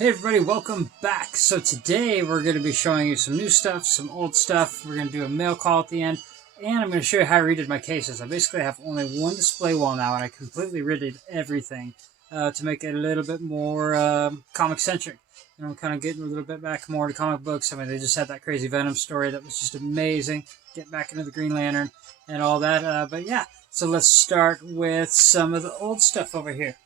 Hey everybody, welcome back. So today we're going to be showing you some new stuff, some old stuff. We're going to do a mail call at the end, and I'm going to show you how I redid my cases. I basically have only one display wall now, and I completely redid everything to make it a little bit more comic-centric. You know, I'm kind of getting a little bit back more to comic books. I mean, they just had that crazy Venom story that was just amazing. Get back into the Green Lantern and all that. But yeah, so let's start with some of the old stuff over here.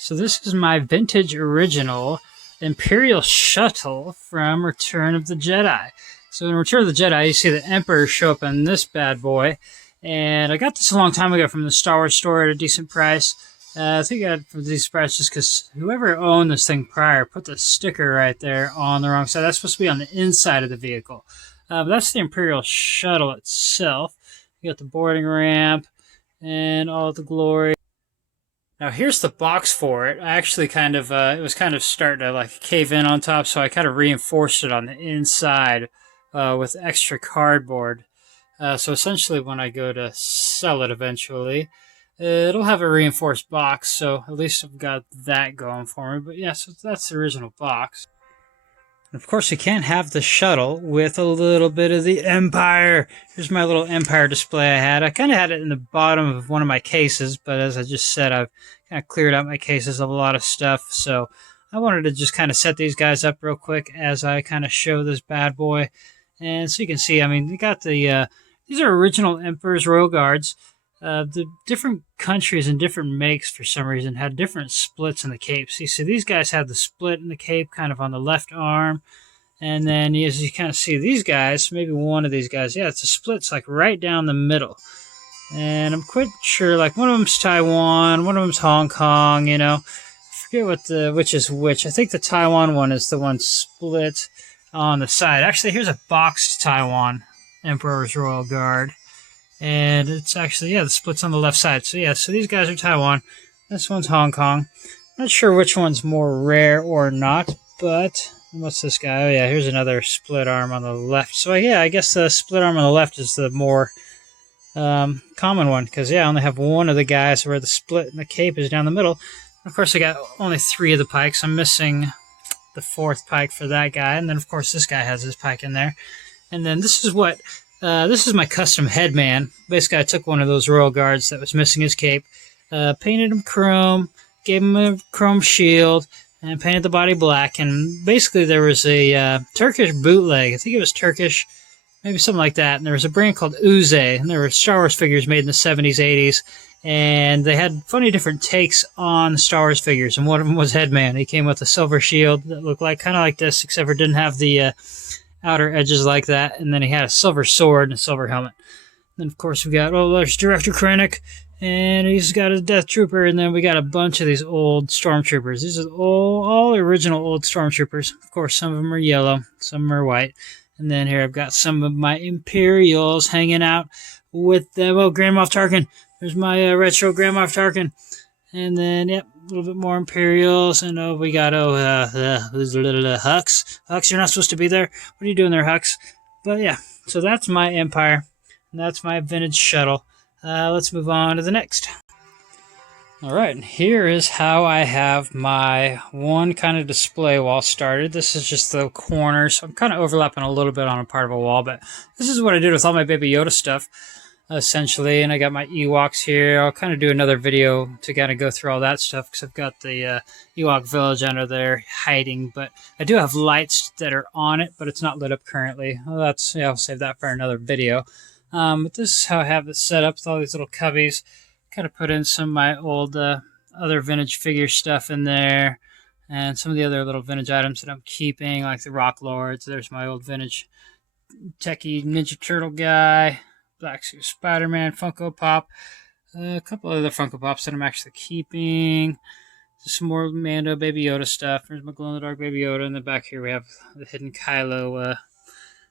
So this is my vintage original Imperial Shuttle from Return of the Jedi. So in Return of the Jedi, you see the Emperor show up in this bad boy. And I got this a long time ago from the Star Wars store at a decent price. I think I got it for a decent price just because whoever owned this thing prior put the sticker right there on the wrong side. That's supposed to be on the inside of the vehicle. But that's the Imperial Shuttle itself. You got the boarding ramp and all the glory. Now here's the box for it. I actually it was kind of starting to like cave in on top, so I kind of reinforced it on the inside with extra cardboard. So essentially when I go to sell it eventually, it'll have a reinforced box, so at least I've got that going for me. But yeah, so that's the original box. And of course, you can't have the shuttle with a little bit of the Empire. Here's my little Empire display I had. I kind of had it in the bottom of one of my cases, but as I just said, I've kind of cleared out my cases of a lot of stuff. So I wanted to just kind of set these guys up real quick as I kind of show this bad boy. And so you can see, I mean, they got the, these are original Emperor's Royal Guards. The different countries and different makes, for some reason, had different splits in the capes. You see, these guys had the split in the cape kind of on the left arm. And then as you kind of see these guys, maybe one of these guys, yeah, it's a split's like right down the middle. And I'm quite sure, like, one of them's Taiwan, one of them's Hong Kong, you know. I forget which is which. I think the Taiwan one is the one split on the side. Actually, here's a boxed Taiwan Emperor's Royal Guard. And it's actually, yeah, the split's on the left side. So yeah, so these guys are Taiwan. This one's Hong Kong. Not sure which one's more rare or not, but what's this guy? Oh yeah, here's another split arm on the left. So yeah, I guess the split arm on the left is the more common one, because yeah, I only have one of the guys where the split in the cape is down the middle. Of course, I got only 3 of the pikes. I'm missing the 4th pike for that guy, and then of course this guy has his pike in there. And then this is what this is my custom headman. Basically, I took one of those Royal Guards that was missing his cape, painted him chrome, gave him a chrome shield, and painted the body black. And basically, there was a Turkish bootleg. I think it was Turkish, maybe something like that. And there was a brand called Uze, and there were Star Wars figures made in the 70s, 80s. And they had funny different takes on Star Wars figures. And one of them was Headman. He came with a silver shield that looked like kind of like this, except for it didn't have the outer edges like that, and then he had a silver sword and a silver helmet. And then of course we got, oh, there's Director Krennic, and he's got a Death Trooper, and then we got a bunch of these old Stormtroopers. These are all original old Stormtroopers. Of course, some of them are yellow, some of them are white. And then here I've got some of my Imperials hanging out with them. Oh, Grand Moff Tarkin. There's my retro Grand Moff Tarkin. And then, yep, a little bit more Imperials. And we got, who's the little Hux? Hux, you're not supposed to be there. What are you doing there, Hux? But yeah, so that's my Empire. And that's my vintage shuttle. Let's move on to the next. Alright, and here is how I have my one kind of display wall started. This is just the corner, so I'm kind of overlapping a little bit on a part of a wall, but this is what I did with all my Baby Yoda stuff, essentially. And I got my Ewoks here. I'll kind of do another video to kind of go through all that stuff, because I've got the Ewok village under there hiding, but I do have lights that are on it, but it's not lit up currently. Well, I'll save that for another video. But this is how I have it set up with all these little cubbies. Kind of put in some of my old other vintage figure stuff in there, and some of the other little vintage items that I'm keeping, like the Rock Lords. There's my old vintage techie Ninja Turtle guy, Black Suit Spiderman, Funko Pop, a couple other Funko Pops that I'm actually keeping. Just some more Mando Baby Yoda stuff. There's my glow-in-the-dark Baby Yoda. In the back here we have the hidden Kylo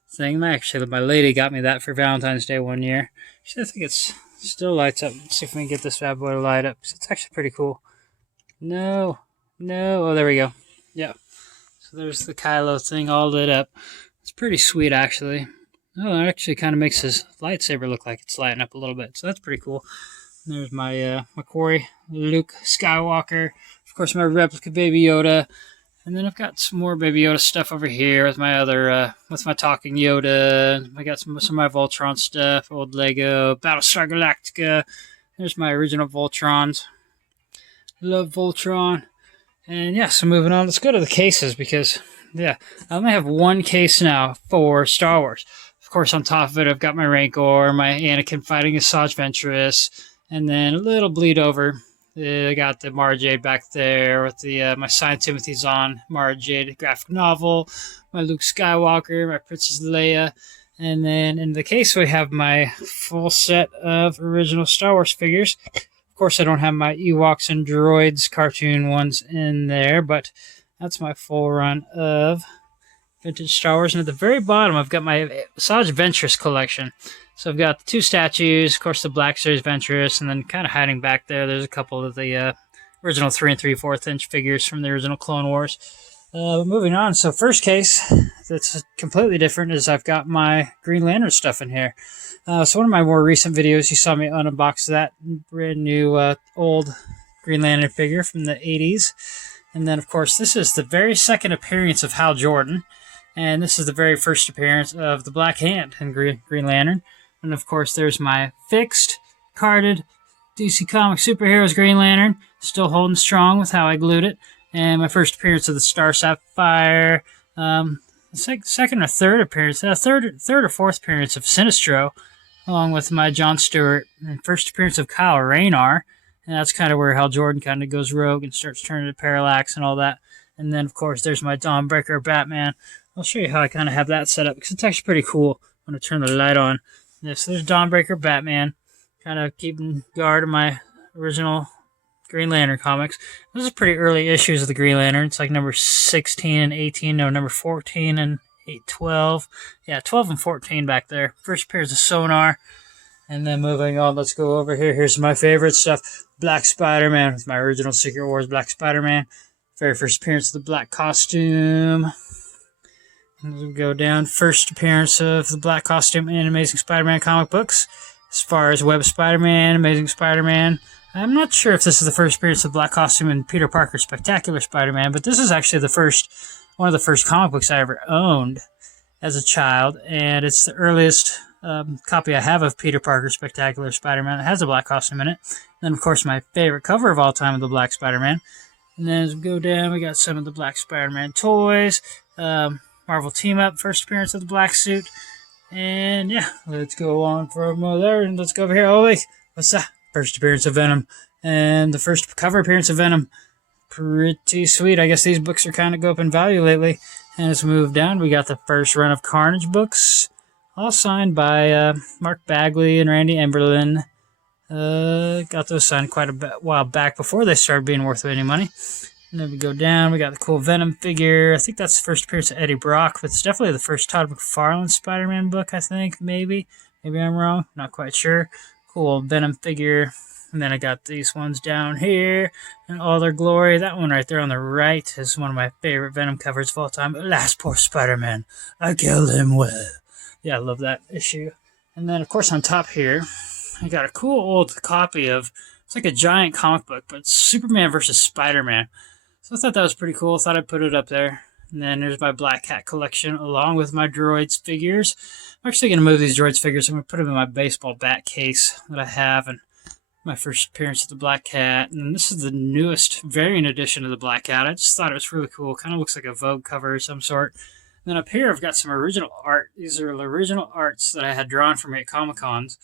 thing. Actually, my lady got me that for Valentine's Day one year. I think it's still lights up. Let's see if we can get this bad boy to light up. It's actually pretty cool. No. Oh, there we go. Yeah. So there's the Kylo thing all lit up. It's pretty sweet, actually. Oh, it actually kind of makes his lightsaber look like it's lighting up a little bit. So that's pretty cool. There's my Macquarie, Luke Skywalker. Of course, my replica Baby Yoda. And then I've got some more Baby Yoda stuff over here with my other, with my talking Yoda. I got some of my Voltron stuff, old Lego, Battlestar Galactica. There's my original Voltrons. Love Voltron. And yeah, so moving on, let's go to the cases because, yeah, I only have one case now for Star Wars. Of course, on top of it, I've got my Rancor, my Anakin fighting Asajj Ventress, and then a little bleed over. I got the Mara Jade back there with the my Signed Timothy Zahn Mara Jade graphic novel, my Luke Skywalker, my Princess Leia, and then in the case we have my full set of original Star Wars figures. Of course, I don't have my Ewoks and Droids cartoon ones in there, but that's my full run of vintage Star Wars. And at the very bottom, I've got my Asajj Ventress collection. So I've got the two statues, of course, the Black Series Ventress, and then kind of hiding back there, there's a couple of the original 3 3/4 inch figures from the original Clone Wars. Moving on, so first case that's completely different is I've got my Green Lantern stuff in here. So one of my more recent videos, you saw me unbox that brand new old Green Lantern figure from the 80s. And then, of course, this is the very second appearance of Hal Jordan. And this is the very first appearance of the Black Hand in Green Lantern. And, of course, there's my fixed, carded DC Comics Superheroes Green Lantern. Still holding strong with how I glued it. And my first appearance of the Star Sapphire. Second or third appearance, third or fourth appearance of Sinestro, along with my John Stewart. And first appearance of Kyle Rayner. And that's kind of where Hal Jordan kind of goes rogue and starts turning to Parallax and all that. And then, of course, there's my Dawnbreaker Batman. I'll show you how I kind of have that set up, because it's actually pretty cool when I turn the light on. Yes, there's Dawnbreaker Batman, kind of keeping guard of my original Green Lantern comics. This is pretty early issues of the Green Lantern. It's like number 16 and 18, no, number 14 and 12. Yeah, 12 and 14 back there. First appearance of Sonar. And then moving on, let's go over here. Here's my favorite stuff. Black Spider-Man with my original Secret Wars Black Spider-Man. Very first appearance of the black costume. And we go down. First appearance of the black costume in Amazing Spider-Man comic books. As far as Web Spider-Man, Amazing Spider-Man. I'm not sure if this is the first appearance of the black costume in Peter Parker's Spectacular Spider-Man, but this is actually one of the first comic books I ever owned as a child, and it's the earliest copy I have of Peter Parker's Spectacular Spider-Man. It has a black costume in it. And then, of course, my favorite cover of all time of the Black Spider-Man. And then as we go down, we got some of the Black Spider-Man toys. Marvel Team Up, first appearance of the black suit. And yeah, let's go on from there and let's go over here. Oh, wait, what's that? First appearance of Venom. And the first cover appearance of Venom. Pretty sweet. I guess these books are kind of go up in value lately. And as we move down, we got the first run of Carnage books. All signed by Mark Bagley and Randy Emberlin. Got those signed quite a while back before they started being worth any money. And then we go down, we got the cool Venom figure. I think that's the first appearance of Eddie Brock, but it's definitely the first Todd McFarlane Spider-Man book, I think, maybe. Maybe I'm wrong, not quite sure. Cool Venom figure. And then I got these ones down here in all their glory. That one right there on the right is one of my favorite Venom covers of all time. Last poor Spider-Man, I killed him well. Yeah, I love that issue. And then, of course, on top here, I got a cool old copy of, it's like a giant comic book, but it's Superman versus Spider-Man. So I thought that was pretty cool. Thought I'd put it up there. And then there's my Black Cat collection, along with my Droids figures. I'm actually going to move these Droids figures. I'm going to put them in my baseball bat case that I have, and my first appearance of the Black Cat. And this is the newest variant edition of the Black Cat. I just thought it was really cool. Kind of looks like a Vogue cover of some sort. And then up here, I've got some original art. These are original arts that I had drawn for me at Comic-Cons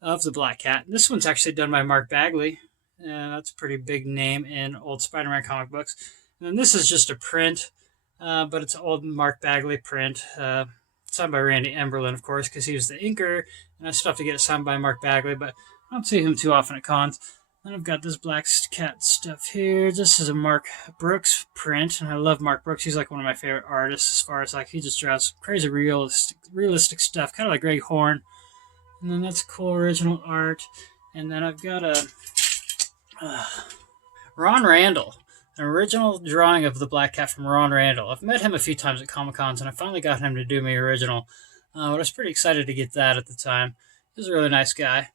of the Black Cat. This one's actually done by Mark Bagley. That's a pretty big name in old Spider-Man comic books. And then this is just a print, but it's an old Mark Bagley print. Signed by Randy Emberlin, of course, because he was the inker. And I still have to get it signed by Mark Bagley, but I don't see him too often at cons. Then I've got this Black Cat stuff here. This is a Mark Brooks print, and I love Mark Brooks. He's like one of my favorite artists as far as like he just draws crazy realistic stuff, kind of like Greg Horn. And then that's cool original art. And then I've got a Ron Randall, an original drawing of the Black Cat from Ron Randall. I've met him a few times at Comic-Cons, and I finally got him to do me original. But I was pretty excited to get that at the time. He was a really nice guy.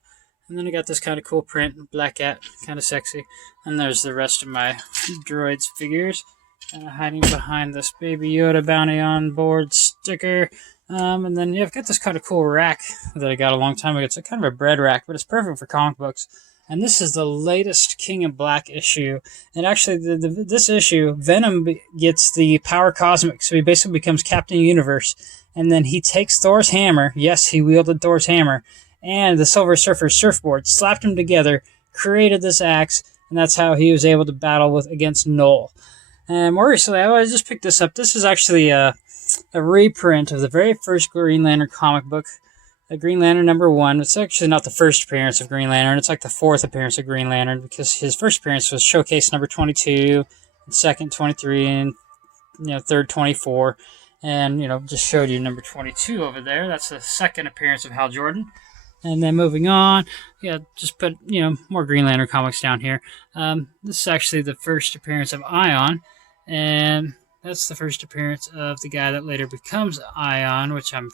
And then I got this kind of cool print, Black Cat, kind of sexy. And there's the rest of my droids figures, hiding behind this Baby Yoda Bounty on Board sticker. And then I've got this kind of cool rack that I got a long time ago. It's kind of a bread rack, but it's perfect for comic books. And this is the latest King of Black issue. And actually, this issue, Venom gets the power cosmic, so he basically becomes Captain Universe. And then he takes Thor's hammer. Yes, he wielded Thor's hammer. And the Silver Surfer's surfboard, slapped them together, created this axe, and that's how he was able to battle against Null. And more recently, I just picked this up. This is actually a reprint of the very first Green Lantern comic book, Green Lantern #1. It's actually not the first appearance of Green Lantern. It's like the fourth appearance of Green Lantern, because his first appearance was Showcase number 22, and second 23, and third 24. And just showed you number 22 over there. That's the second appearance of Hal Jordan. And then moving on, just put more Green Lantern comics down here. This is actually the first appearance of Ion, and that's the first appearance of the guy that later becomes Ion, which I'm,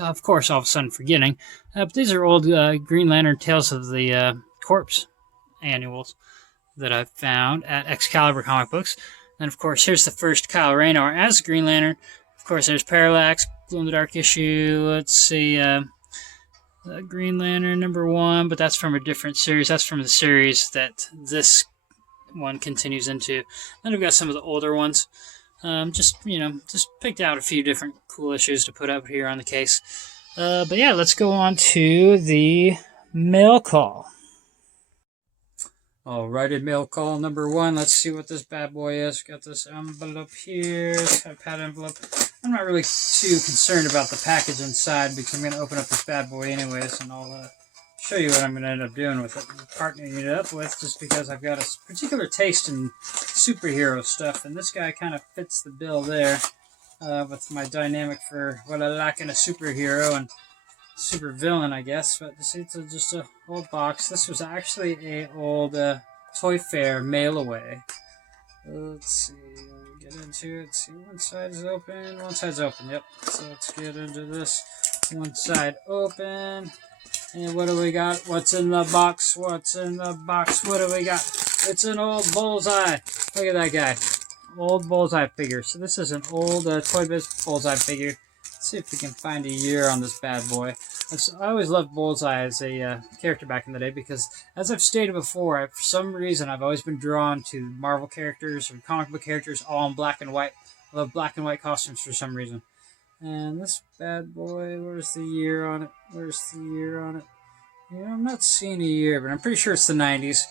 of course, all of a sudden forgetting. But these are old Green Lantern Tales of the Corpse annuals that I've found at Excalibur Comic Books. And, of course, here's the first Kyle Rayner as Green Lantern. Of course, there's Parallax, Glow-in-the-Dark issue. Let's see, Green Lantern #1, but that's from a different series. That's from the series that this one continues into. Then I've got some of the older ones. Just picked out a few different cool issues to put up here on the case. But yeah, let's go on to the mail call. Alrighty, mail call #1. Let's see what this bad boy is. Got this envelope here. It's kind of pad envelope. I'm not really too concerned about the package inside, because I'm going to open up this bad boy anyways, and I'll show you what I'm going to end up doing with it. I'm partnering it up with, just because I've got a particular taste in superhero stuff, and this guy kind of fits the bill there with my dynamic for what I like in a superhero and super villain, I guess. But you see, it's just a old box. This was actually a old Toy Fair mail away. Let's see, get into it. See, one side is open, one side's open. Yep. So let's get into this. One side open. And what do we got? What's in the box? What's in the box? What do we got? It's an old Bullseye. Look at that guy. Old Bullseye figure. So this is an old Toy Biz Bullseye figure. Let's see if we can find a year on this bad boy. I always loved Bullseye as a character back in the day, because, as I've stated before, for some reason I've always been drawn to Marvel characters or comic book characters all in black and white. I love black and white costumes for some reason. And this bad boy, where's the year on it? Where's the year on it? I'm not seeing a year, but I'm pretty sure it's the 90s.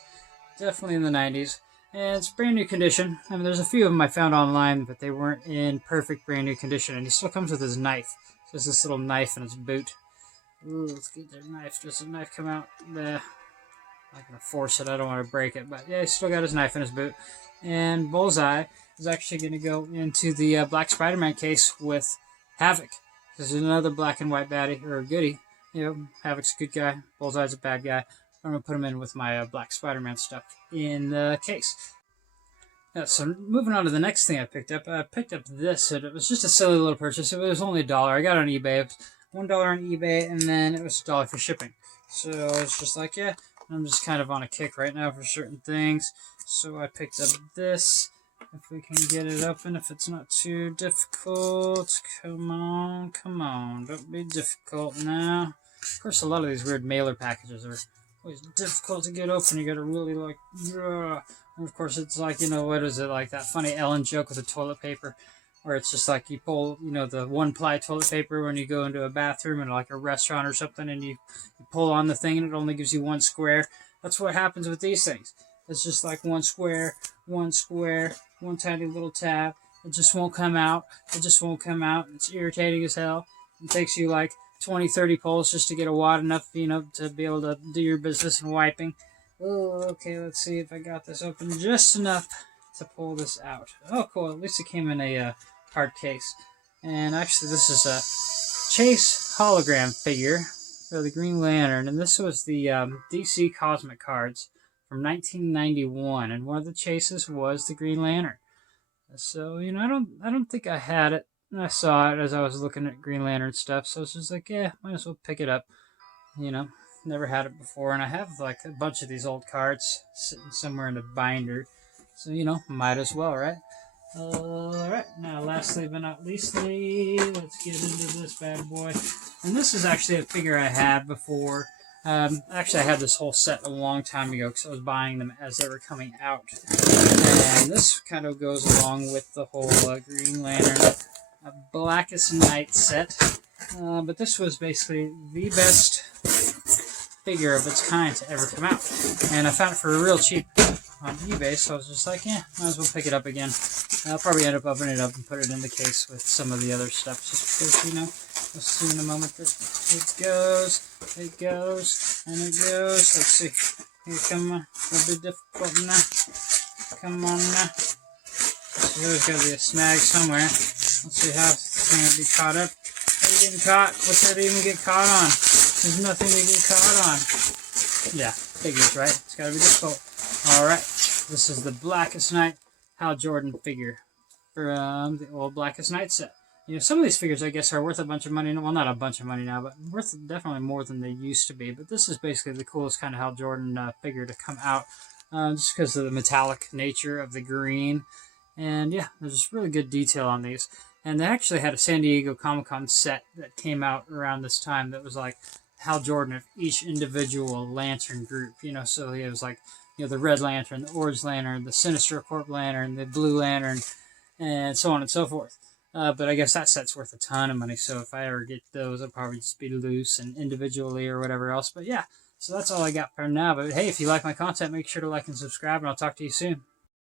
Definitely in the 90s. And it's brand new condition. I mean, there's a few of them I found online, but they weren't in perfect brand new condition. And he still comes with his knife. Just this little knife in his boot. Ooh, let's get their knife. Does the knife come out? Nah. I'm not going to force it. I don't want to break it. But yeah, he's still got his knife in his boot. And Bullseye is actually going to go into the Black Spiderman case with Havoc. This is another black and white baddie, or a goodie. Havoc's a good guy. Bullseye's a bad guy. I'm going to put him in with my Black Spider-Man stuff in the case. Yeah, so moving on to the next thing I picked up. I picked up this. It was just a silly little purchase. It was only $1. I got it on eBay. It was $1 on eBay, and then it was $1 for shipping. So it's just like, yeah, I'm just kind of on a kick right now for certain things. So I picked up this. If we can get it open, if it's not too difficult. Come on. Don't be difficult now. Of course, a lot of these weird mailer packages are always difficult to get open. You gotta really and of course, it's like, what is it, like that funny Ellen joke with the toilet paper, where it's just like you pull, the one-ply toilet paper when you go into a bathroom in like a restaurant or something, and you pull on the thing and it only gives you one square. That's what happens with these things. It's just like one square, one tiny little tab. It just won't come out. It's irritating as hell. It takes you like 20, 30 pulls just to get a wad enough, to be able to do your business and wiping. Oh, okay, let's see if I got this open just enough to pull this out. Oh, cool. At least it came in a hard case. And actually, this is a Chase hologram figure for the Green Lantern. And this was the DC Cosmic Cards from 1991. And one of the chases was the Green Lantern. So, I don't think I had it. And I saw it as I was looking at Green Lantern stuff. So it's just like, yeah, might as well pick it up. never had it before, and I have like a bunch of these old cards sitting somewhere in the binder. So, you know, might as well, right? Alright, now lastly but not leastly, let's get into this bad boy. And this is actually a figure I had before. Actually, I had this whole set a long time ago because I was buying them as they were coming out. And this kind of goes along with the whole Green Lantern Blackest Night set. But this was basically the best figure of its kind to ever come out. And I found it for real cheap on eBay, so I was just like, yeah, might as well pick it up again. I'll probably end up opening it up and put it in the case with some of the other stuff, just because, you know, we'll see in a moment that it goes, and it goes. Let's see. Here, come on. It'll be difficult now. Come on now. So there's got to be a snag somewhere. Let's see how it's going to be caught up. Are you getting caught? What's that even get caught on? There's nothing to get caught on. Yeah, figures, right? It's got to be difficult. Alright, this is the Blackest Night Hal Jordan figure from the old Blackest Night set. You know, some of these figures, I guess, are worth a bunch of money. Well, not a bunch of money now, but worth definitely more than they used to be. But this is basically the coolest kind of Hal Jordan figure to come out, just because of the metallic nature of the green. And yeah, there's just really good detail on these. And they actually had a San Diego Comic-Con set that came out around this time that was like Hal Jordan of each individual Lantern group. You know, so it was like, you know, the Red Lantern, the Orange Lantern, the Sinister Corp Lantern, the Blue Lantern, and so on and so forth. But I guess that set's worth a ton of money, so if I ever get those, I'll probably just be loose and individually or whatever else. But yeah, so that's all I got for now. But hey, if you like my content, make sure to like and subscribe, and I'll talk to you soon.